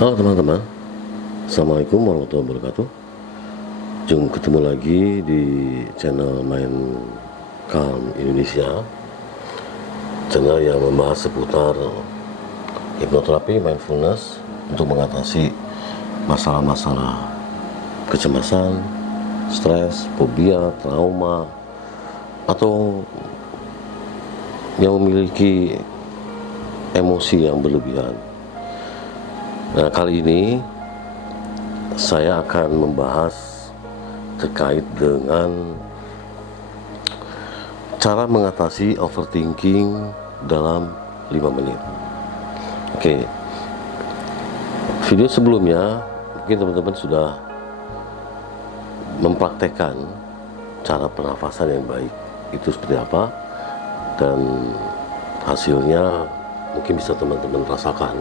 Halo teman-teman, Assalamualaikum warahmatullahi wabarakatuh. Jom ketemu lagi di channel Main Calm Indonesia, channel yang membahas seputar hipnoterapi, mindfulness untuk mengatasi masalah-masalah kecemasan, stres, fobia, trauma, atau yang memiliki emosi yang berlebihan. Nah, kali ini saya akan membahas terkait dengan cara mengatasi overthinking dalam 5 menit. Oke. Video sebelumnya mungkin teman-teman sudah mempraktekkan cara pernafasan yang baik itu seperti apa, dan hasilnya mungkin bisa teman-teman rasakan.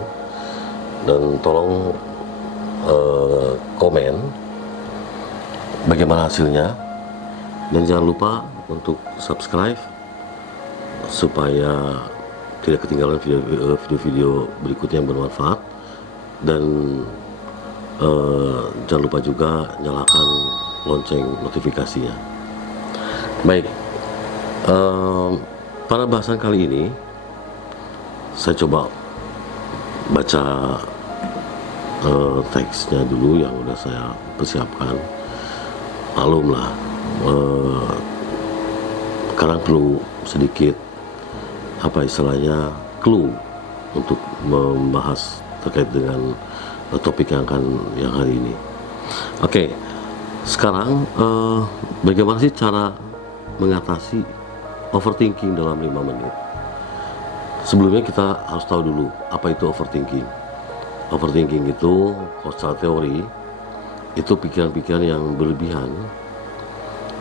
Dan tolong komen bagaimana hasilnya, dan jangan lupa untuk subscribe supaya tidak ketinggalan video-video berikutnya yang bermanfaat, dan jangan lupa juga nyalakan lonceng notifikasinya. Baik, pada bahasan kali ini saya coba baca teksnya dulu yang udah saya persiapkan. Malum lah, sekarang perlu sedikit apa istilahnya clue untuk membahas terkait dengan topik yang hari ini. Oke, sekarang bagaimana sih cara mengatasi overthinking dalam 5 menit? Sebelumnya kita harus tahu dulu apa itu overthinking. Overthinking itu, kalau secara teori, itu pikiran-pikiran yang berlebihan,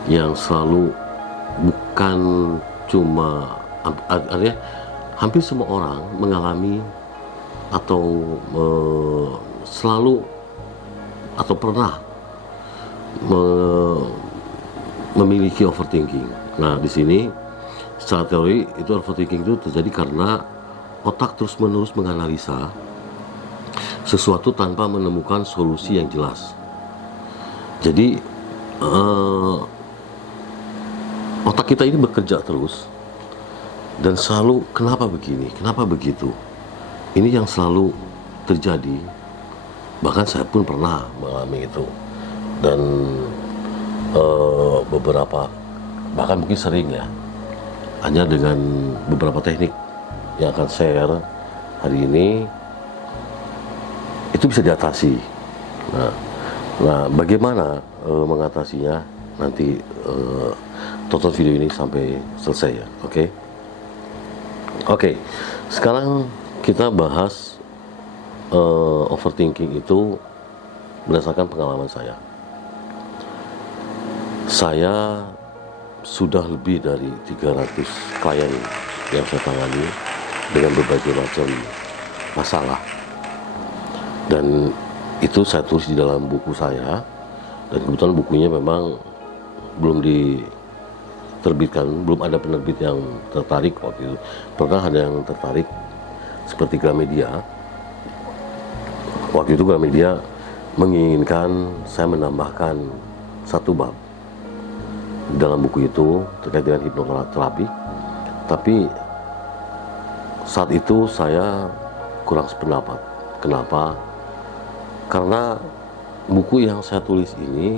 yang selalu bukan cuma, artinya hampir semua orang mengalami atau selalu atau pernah memiliki overthinking. Nah, di sini secara teori itu overthinking itu terjadi karena otak terus-menerus menganalisa sesuatu tanpa menemukan solusi yang jelas. Jadi otak kita ini bekerja terus dan selalu kenapa begini, kenapa begitu. Ini yang selalu terjadi. Bahkan saya pun pernah mengalami itu, dan beberapa, bahkan mungkin sering ya. Hanya dengan beberapa teknik yang akan share hari ini itu bisa diatasi. Nah, bagaimana mengatasinya? Nanti tonton video ini sampai selesai ya. Oke. Sekarang kita bahas overthinking itu berdasarkan pengalaman saya. Saya sudah lebih dari 300 klien yang saya tangani dengan berbagai macam masalah, dan itu saya tulis di dalam buku saya, dan kebetulan bukunya memang belum diterbitkan, belum ada penerbit yang tertarik waktu itu. Pernah ada yang tertarik seperti Gramedia. Waktu itu Gramedia menginginkan saya menambahkan satu bab dalam buku itu terkait dengan hipnoterapi, tapi saat itu saya kurang sependapat. Kenapa? Karena buku yang saya tulis ini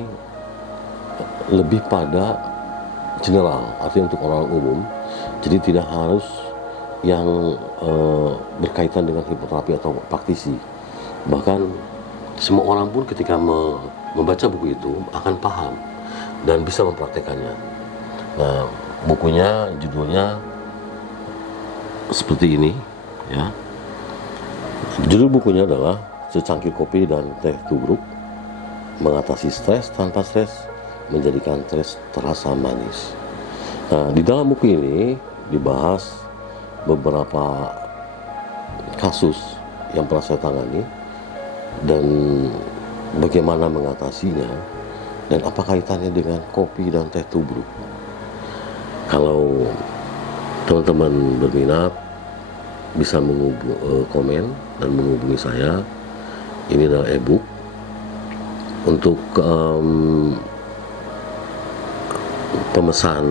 lebih pada general, artinya untuk orang umum, jadi tidak harus yang berkaitan dengan hipnoterapi atau praktisi. Bahkan semua orang pun ketika membaca buku itu akan paham dan bisa mempraktekannya. Nah, bukunya judulnya seperti ini ya. Judul bukunya adalah Secangkir Kopi dan Teh Tubruk, Mengatasi Stres Tanpa Stres, Menjadikan Stres Terasa Manis. Nah, di dalam buku ini dibahas beberapa kasus yang pernah saya tangani dan bagaimana mengatasinya, dan apa kaitannya dengan kopi dan teh tubruk. Kalau teman-teman berminat bisa komen dan menghubungi saya Ini adalah e-book. Untuk pemesan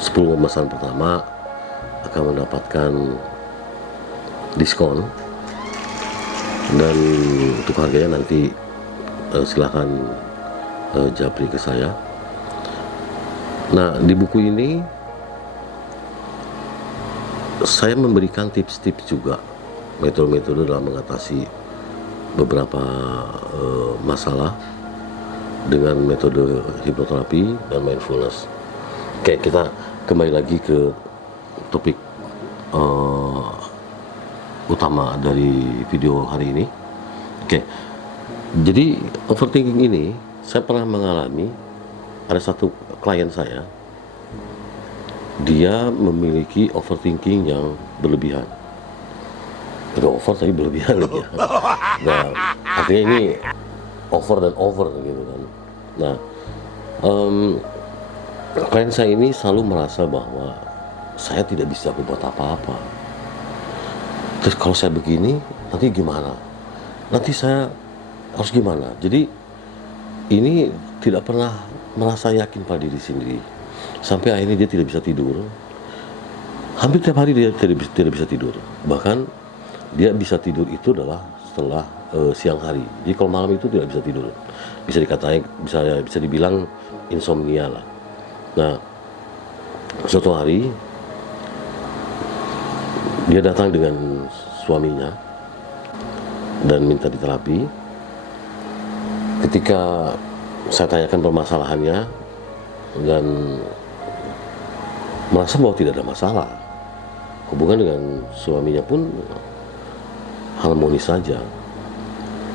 10 pemesan pertama akan mendapatkan diskon, dan untuk harganya nanti silahkan japri ke saya. Nah, di buku ini saya memberikan tips-tips juga, metode-metode dalam mengatasi beberapa masalah dengan metode hipnoterapi dan mindfulness. Oke, kita kembali lagi ke topik utama dari video hari ini. Oke, jadi overthinking ini saya pernah mengalami. Ada satu klien saya, dia memiliki overthinking yang berlebihan. Udah over tapi berlebihan lagi ya. Nah, artinya ini over dan over gitu kan. Nah, klien saya ini selalu merasa bahwa saya tidak bisa berbuat apa-apa. Terus kalau saya begini, nanti gimana? Nanti saya harus gimana? Jadi ini tidak pernah merasa yakin pada diri sendiri. Sampai akhirnya dia tidak bisa tidur. Hampir tiap hari dia tidak bisa tidur. Bahkan dia bisa tidur itu adalah setelah siang hari. Jadi kalau malam itu tidak bisa tidur. Bisa dikatain, bisa dibilang insomnia lah. Nah, suatu hari dia datang dengan suaminya dan minta diterapi. Ketika saya tanyakan permasalahannya dan merasa bahwa tidak ada masalah, hubungan dengan suaminya pun harmonis saja.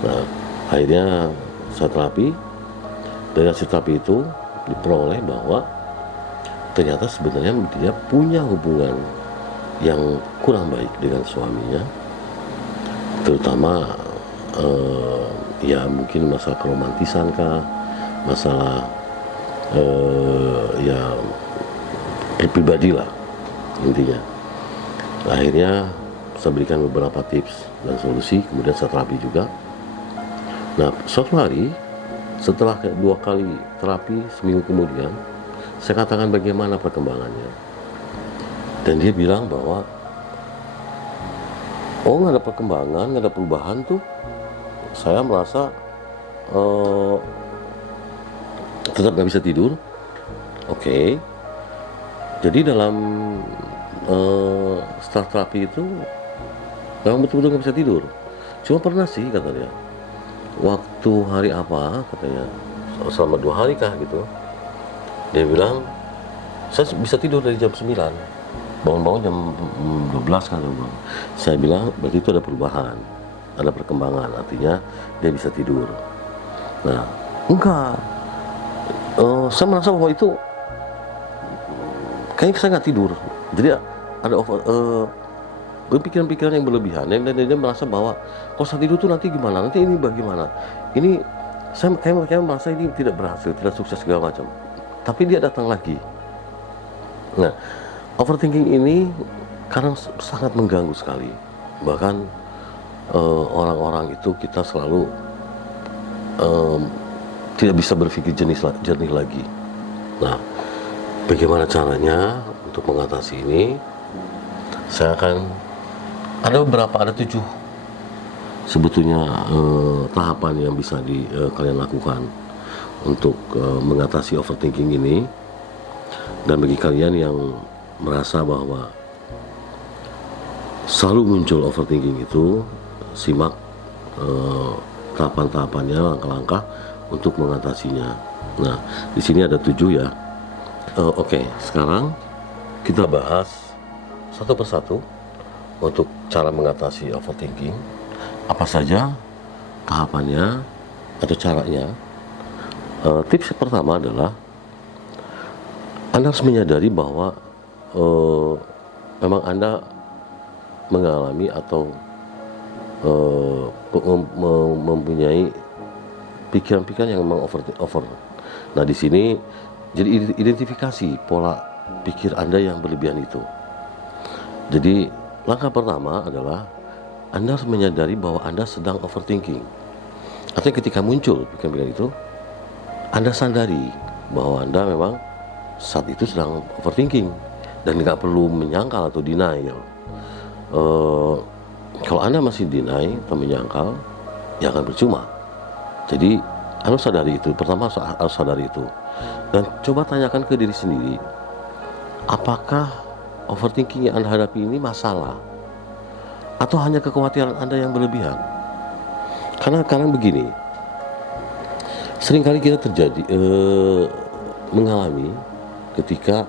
Nah, akhirnya saya terapi. Dari hasil terapi itu diperoleh bahwa ternyata sebenarnya dia punya hubungan yang kurang baik dengan suaminya, terutama ya mungkin masalah keromantisan kah, masalah ya pribadi lah intinya. Akhirnya saya berikan beberapa tips dan solusi, kemudian saya terapi juga. Nah, suatu hari setelah 2 kali terapi, seminggu kemudian saya katakan bagaimana perkembangannya, dan dia bilang bahwa oh, nggak ada perkembangan, nggak ada perubahan tuh. Saya merasa tetap nggak bisa tidur. Oke. Jadi dalam setelah terapi itu memang betul-betul nggak bisa tidur. Cuma pernah sih, kata dia, waktu hari apa, katanya, selama 2 hari kah gitu, dia bilang saya bisa tidur dari jam 9, bangun-bangun jam 12 kan. Saya bilang berarti itu ada perubahan, ada perkembangan, artinya dia bisa tidur. Nah, enggak, saya merasa bahwa itu kayaknya saya nggak tidur. Jadi ada berpikiran-pikiran yang berlebihan, dan dia merasa bahwa kalau saya tidur tuh nanti gimana, nanti ini bagaimana, ini saya kayak merasa ini tidak berhasil, tidak sukses segala macam. Tapi dia datang lagi. Nah, overthinking ini kadang sangat mengganggu sekali. Bahkan orang-orang itu kita selalu tidak bisa berpikir jernih lagi. Nah, bagaimana caranya untuk mengatasi ini? Saya akan ada 7 sebetulnya tahapan yang bisa kalian lakukan untuk mengatasi overthinking ini. Dan bagi kalian yang merasa bahwa selalu muncul overthinking itu, simak tahapan-tahapannya, langkah-langkah untuk mengatasinya. Nah, di sini ada 7 ya. Oke, sekarang kita bahas satu persatu untuk cara mengatasi overthinking. Apa saja tahapannya atau caranya? Tips pertama adalah Anda harus menyadari bahwa memang Anda mengalami atau mempunyai pikiran-pikiran yang memang over. Nah, di sini jadi identifikasi pola pikir Anda yang berlebihan itu. Jadi langkah pertama adalah Anda harus menyadari bahwa Anda sedang overthinking. Artinya ketika muncul pikiran-pikiran itu, Anda sadari bahwa Anda memang saat itu sedang overthinking dan nggak perlu menyangkal atau denial. Kalau Anda masih deny atau menyangkal, ya akan percuma. Jadi harus sadari itu. Pertama harus sadari itu. Dan coba tanyakan ke diri sendiri, apakah overthinking yang Anda hadapi ini masalah atau hanya kekhawatiran Anda yang berlebihan? Karena begini, seringkali kita mengalami ketika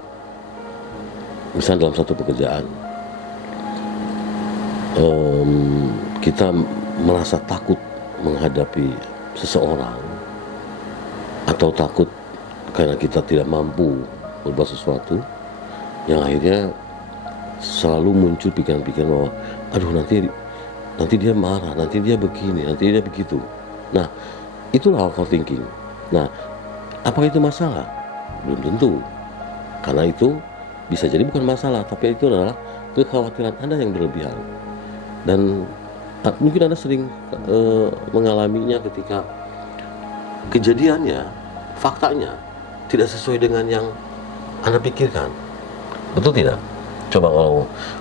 misalnya dalam satu pekerjaan, kita merasa takut menghadapi seseorang, atau takut karena kita tidak mampu berbuat sesuatu, yang akhirnya selalu muncul pikiran-pikiran bahwa aduh nanti dia marah, nanti dia begini, nanti dia begitu. Nah, itulah overthinking. Nah, apakah itu masalah? Belum tentu. Karena itu bisa jadi bukan masalah, tapi itu adalah kekhawatiran Anda yang berlebihan. Dan mungkin Anda sering mengalaminya ketika kejadiannya, faktanya tidak sesuai dengan yang Anda pikirkan. Betul tidak? Coba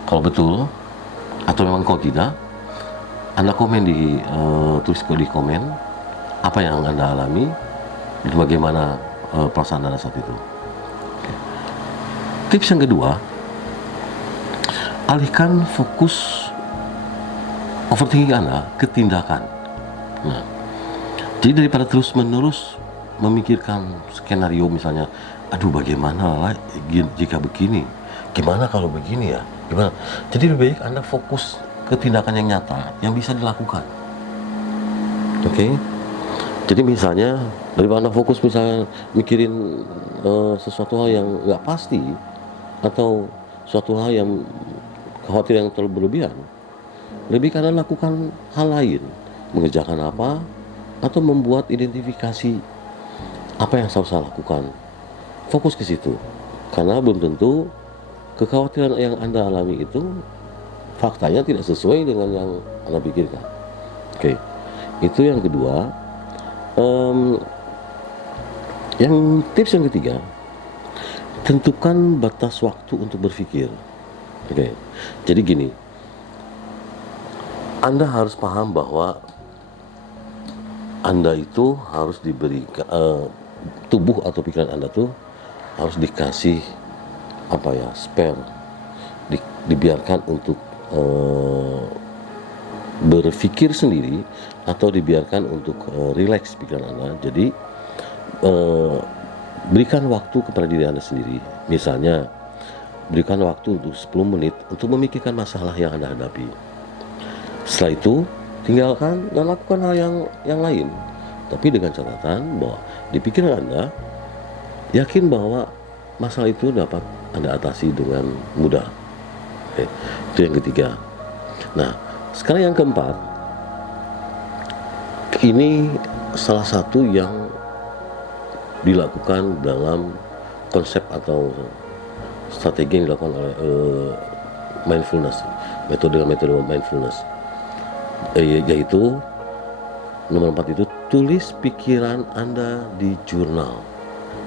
kalau betul atau memang kalau tidak, Anda komen tulis di komen apa yang Anda alami dan bagaimana perasaan Anda saat itu. Tips yang kedua, alihkan fokus overthinking Anda ke tindakan. Nah, jadi daripada terus-menerus memikirkan skenario misalnya, aduh bagaimana lah jika begini, gimana kalau begini ya, gimana. Jadi lebih baik Anda fokus ke tindakan yang nyata yang bisa dilakukan. Oke? Jadi misalnya daripada Anda fokus misalnya mikirin sesuatu hal yang nggak pasti atau suatu hal yang khawatir yang terlalu berlebihan, lebih karena lakukan hal lain, mengerjakan apa, atau membuat identifikasi apa yang harus saya lakukan. Fokus ke situ, karena belum tentu kekhawatiran yang Anda alami itu faktanya tidak sesuai dengan yang Anda pikirkan. Oke, itu yang kedua. Yang tips yang ketiga, tentukan batas waktu untuk berpikir. Oke, jadi gini, Anda harus paham bahwa Anda itu harus diberikan tubuh atau pikiran Anda tuh harus dikasih spare, dibiarkan untuk berpikir sendiri atau dibiarkan untuk rileks pikiran Anda. Jadi berikan waktu kepada diri Anda sendiri. Misalnya berikan waktu untuk 10 menit untuk memikirkan masalah yang Anda hadapi. Setelah itu tinggalkan dan lakukan hal yang lain, tapi dengan catatan bahwa di pikiran Anda yakin bahwa masalah itu dapat Anda atasi dengan mudah. Oke, itu yang ketiga. Nah, sekarang yang keempat, ini salah satu yang dilakukan dalam konsep atau strategi yang dilakukan oleh mindfulness, metode mindfulness, yaitu nomor 4 itu tulis pikiran Anda di jurnal.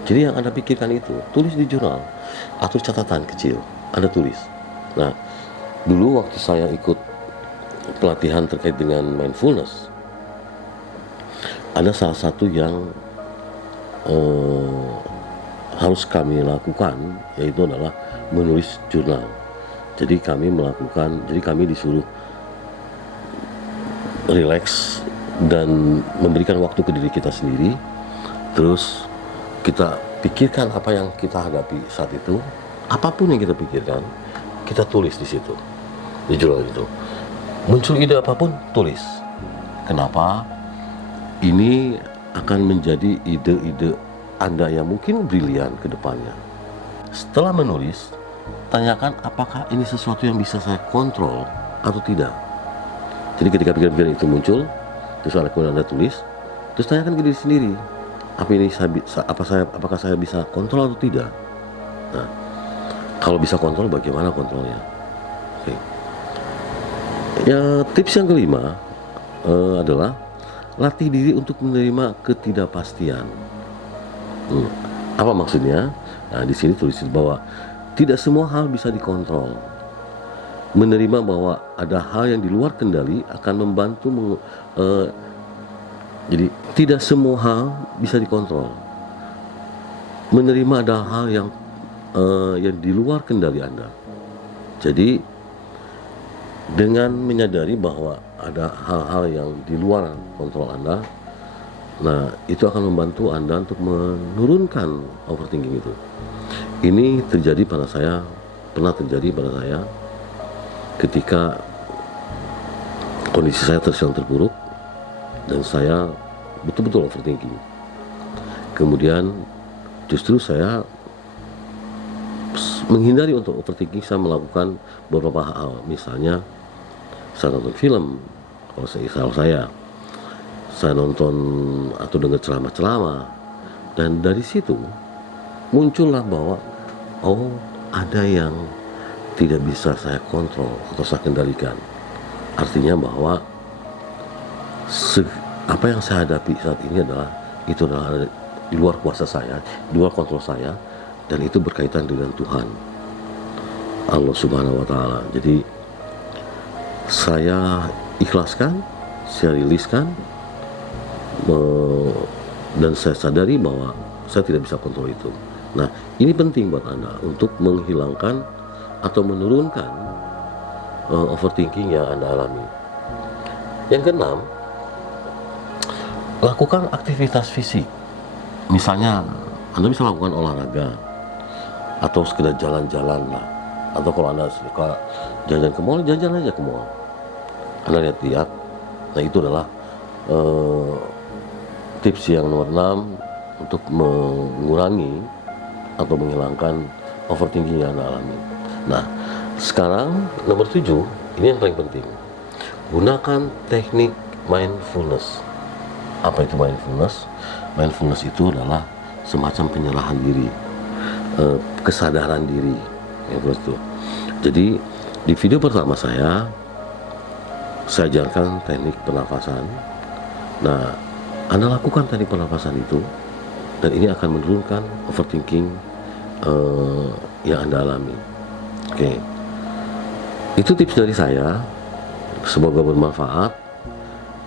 Jadi yang Anda pikirkan itu tulis di jurnal atau catatan kecil, Anda tulis. Nah, dulu waktu saya ikut pelatihan terkait dengan mindfulness, ada salah satu yang harus kami lakukan, yaitu adalah menulis jurnal. Jadi kami disuruh relax dan memberikan waktu ke diri kita sendiri. Terus kita pikirkan apa yang kita hadapi saat itu, apapun yang kita pikirkan, kita tulis di situ, di jurnal itu. Muncul ide apapun, tulis. Kenapa? Ini akan menjadi ide-ide Anda yang mungkin brilian ke depannya. Setelah menulis, tanyakan apakah ini sesuatu yang bisa saya kontrol atau tidak. Jadi ketika pikiran-pikiran itu muncul, terus Anda tulis, terus tanyakan ke diri sendiri, apakah saya bisa kontrol atau tidak. Nah, kalau bisa kontrol, bagaimana kontrolnya? Oke. Ya, tips yang kelima adalah latih diri untuk menerima ketidakpastian. Apa maksudnya? Nah, di sini tulis bahwa tidak semua hal bisa dikontrol. Menerima bahwa ada hal yang di luar kendali akan membantu jadi tidak semua hal bisa dikontrol. Menerima ada hal yang di luar kendali Anda. Jadi dengan menyadari bahwa ada hal-hal yang di luar kontrol Anda, nah itu akan membantu Anda untuk menurunkan overthinking itu. Ini terjadi pada saya, pernah terjadi pada saya ketika kondisi saya sedang terpuruk dan saya betul-betul overthinking. Kemudian justru saya menghindari untuk overthinking, saya melakukan beberapa hal. Misalnya saya nonton film, kalau saya nonton atau dengar ceramah-ceramah, dan dari situ muncullah bahwa ada yang tidak bisa saya kontrol atau saya kendalikan. Artinya bahwa apa yang saya hadapi saat ini adalah di luar kuasa saya, di luar kontrol saya, dan itu berkaitan dengan Tuhan, Allah Subhanahu wa Ta'ala. Jadi saya ikhlaskan, saya riliskan, dan saya sadari bahwa saya tidak bisa kontrol itu. Nah, ini penting buat Anda untuk menghilangkan atau menurunkan overthinking yang Anda alami. Yang keenam, lakukan aktivitas fisik. Misalnya Anda bisa lakukan olahraga atau sekedar jalan-jalan lah. Atau kalau Anda suka jalan-jalan ke mall, jalan-jalan aja ke mall. Anda lihat-lihat. Nah, itu adalah tips yang nomor 6 untuk mengurangi atau menghilangkan overthinking yang Anda alami. Nah, sekarang nomor 7, ini yang paling penting. Gunakan teknik mindfulness. Apa itu mindfulness? Mindfulness itu adalah semacam penyerahan diri, kesadaran diri. Itu. Jadi di video pertama saya ajarkan teknik pernafasan. Nah, Anda lakukan teknik pernafasan itu, dan ini akan menurunkan overthinking yang Anda alami. Oke. Itu tips dari saya. Semoga bermanfaat.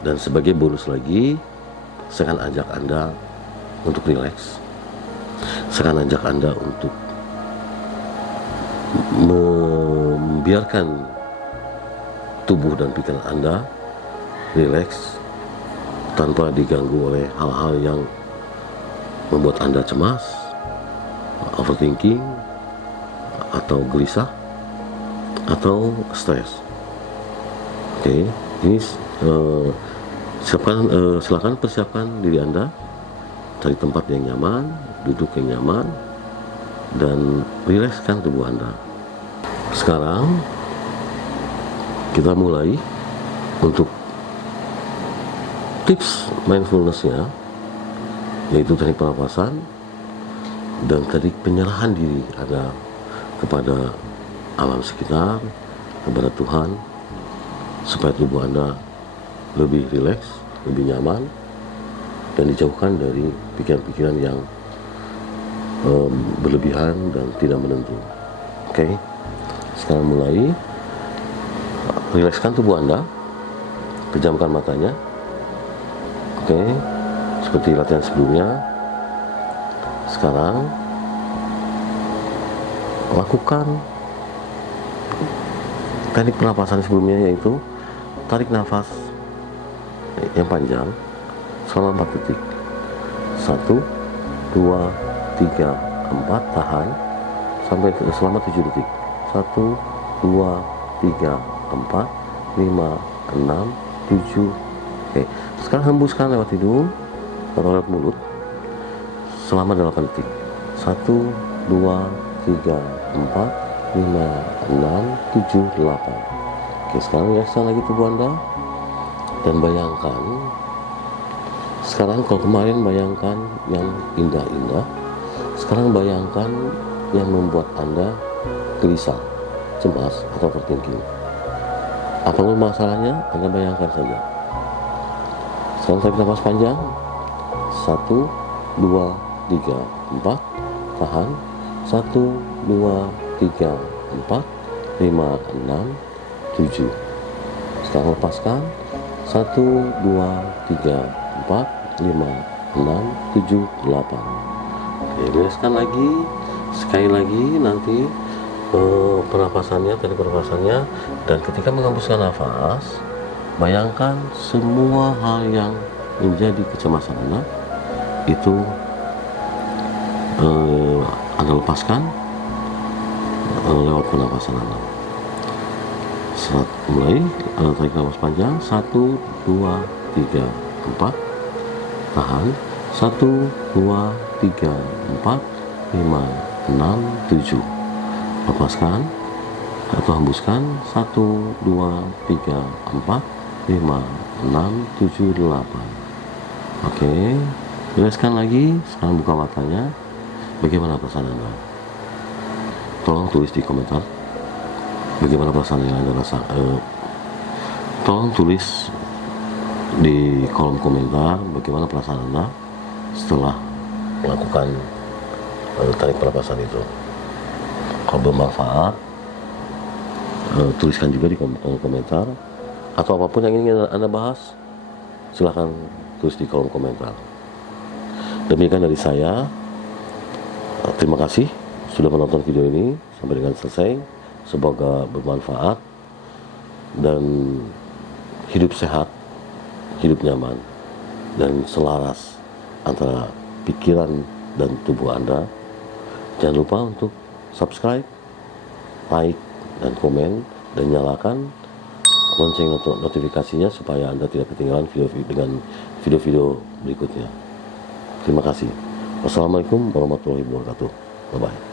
Dan sebagai bonus lagi, saya akan ajak Anda untuk rileks. Saya akan ajak Anda untuk membiarkan tubuh dan pikiran Anda rileks tanpa diganggu oleh hal-hal yang membuat Anda cemas, overthinking, atau gelisah, atau stres. Oke, ini silakan persiapkan diri Anda, cari tempat yang nyaman, duduk yang nyaman, dan rilekskan tubuh Anda. Sekarang kita mulai untuk tips mindfulness-nya, yaitu teknik pernapasan dan teknik penyerahan diri Anda kepada alam sekitar, kepada Tuhan, supaya tubuh Anda lebih rileks, lebih nyaman, dan dijauhkan dari pikiran-pikiran yang berlebihan dan tidak menentu. Oke, sekarang mulai rilekskan tubuh Anda, pejamkan matanya. Oke, seperti latihan sebelumnya. Sekarang lakukan teknik pernapasan sebelumnya, yaitu tarik nafas yang panjang selama 4 detik. 1, 2, 3, 4, tahan sampai selama 7 detik. 1, 2, 3, 4, 5, 6, 7. Oke, sekarang hembuskan lewat hidung atau lewat mulut selama 8 detik. 1, 2, 3, 4, 5, 6, 7, 8. Oke, sekarang rilekskan lagi tubuh Anda dan bayangkan. Sekarang kalau kemarin bayangkan yang indah-indah, sekarang bayangkan yang membuat Anda gelisah, cemas, atau overthinking. Apapun masalahnya, Anda bayangkan saja. Sekarang tarik nafas panjang. 1, 2, 3, 4. Tahan. 1, 2, 3, 4, 5, 6, 7. Sekarang lepaskan. 1, 2, 3, 4, 5, 6, 7, 8. Oke, bereskan lagi. Sekali lagi nanti pernapasannya, tadi pernapasannya, dan ketika menghembuskan nafas, bayangkan semua hal yang menjadi kecemasan Anda itu Anda lepaskan lewat pernapasan Anda. Mulai tarik nafas panjang. 1, 2, 3, 4. Tahan. 1, 2, 3, 4, 5, 6, 7. Lepaskan atau hembuskan. 1, 2, 3, 4, 5, 6, 7, 8. Oke, bereskan lagi. Sekarang buka matanya. Bagaimana perasaan Anda? Tolong tulis di komentar bagaimana perasaan yang Anda rasakan. Tolong tulis di kolom komentar bagaimana perasaan Anda setelah melakukan tarik pernapasan itu. Kalau bermanfaat, tuliskan juga di komentar, atau apapun yang ingin Anda bahas, silahkan tulis di kolom komentar. Demikian dari saya. Terima kasih sudah menonton video ini sampai dengan selesai. Semoga bermanfaat dan hidup sehat, hidup nyaman, dan selaras antara pikiran dan tubuh Anda. Jangan lupa untuk subscribe, like, dan komen, dan nyalakan lonceng notifikasinya supaya Anda tidak ketinggalan video-video berikutnya. Terima kasih. Wassalamualaikum warahmatullahi wabarakatuh. Bye-bye.